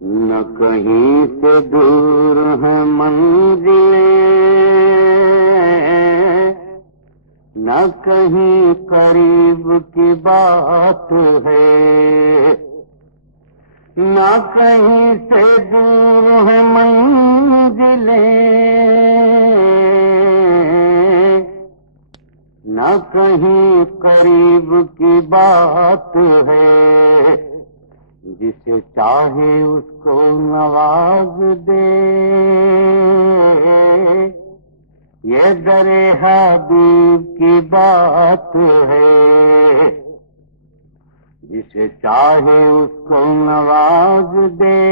نہ کہیں سے دور ہے منزلیں، نہ کہیں قریب کی بات ہے، نہ کہیں سے دور ہے منزلیں، نہ کہیں قریب کی بات ہے، جسے چاہے اس کو نواز دے، یہ در حبیب کی بات ہے، جسے چاہے اس کو نواز دے،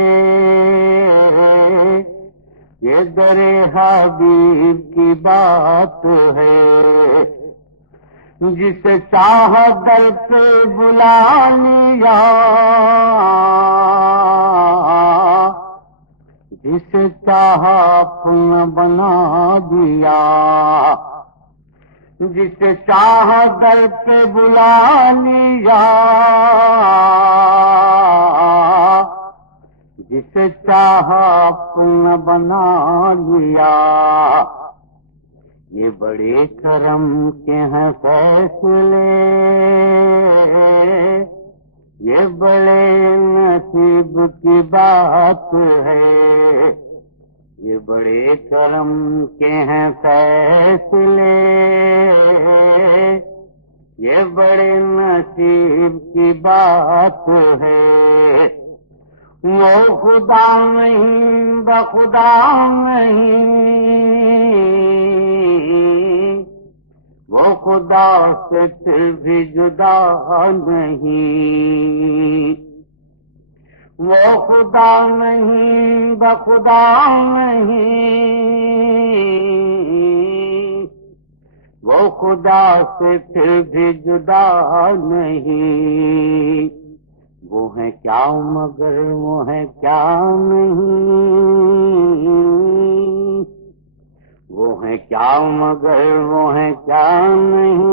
یہ در حبیب کی بات ہے، جسے چاہ در پہ بلا لیا، جسے چاہ اپنا بنا دیا، جسے چاہ در پہ بلا لیا، جسے چاہ اپنا بنا لیا، یہ بڑے کرم کے ہیں فیصلے، یہ بڑے نصیب کی بات ہے، یہ بڑے کرم کے ہیں فیصلے، یہ بڑے نصیب کی بات ہے، وہ خدا نہیں بخدا نہیں، وہ خدا سے پھر بھی جدا نہیں، وہ خدا نہیں بخدا نہیں، وہ خدا سے پھر بھی جدا نہیں، وہ ہے کیا مگر وہ ہے کیا نہیں، وہ ہے کیا مگر وہ ہے کیا نہیں،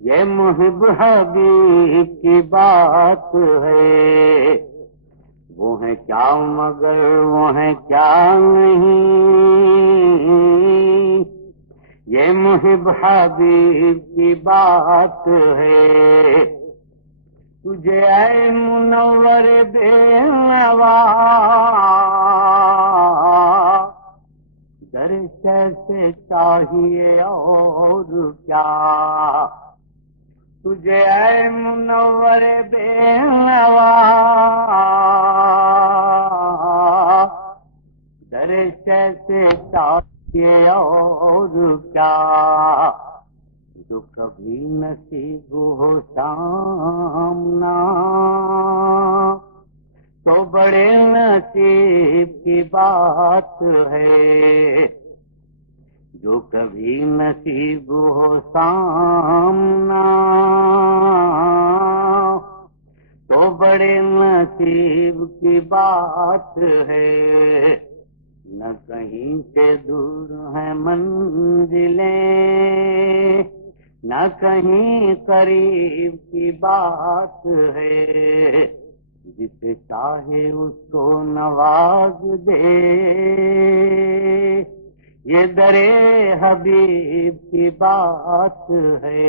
یہ محب حبیب کی بات ہے، وہ ہے کیا مگر وہ ہے کیا نہیں، یہ محب حبیب کی بات ہے، تجھے اے منور بے نوا در کیسے چاہیے اور کیا، تجھے اے منور بے نوا در کیسے چاہیے اور کیا، جو کبھی نصیب ہو سامنا تو بڑے نصیب کی بات ہے، جو کبھی نصیب ہو سامنا تو بڑے نصیب کی بات ہے، نہ کہیں سے دور ہے منزلیں، نہ کہیں قریب کی بات ہے، جسے چاہے اس کو نواز دے، یہ در حبیب کی بات ہے۔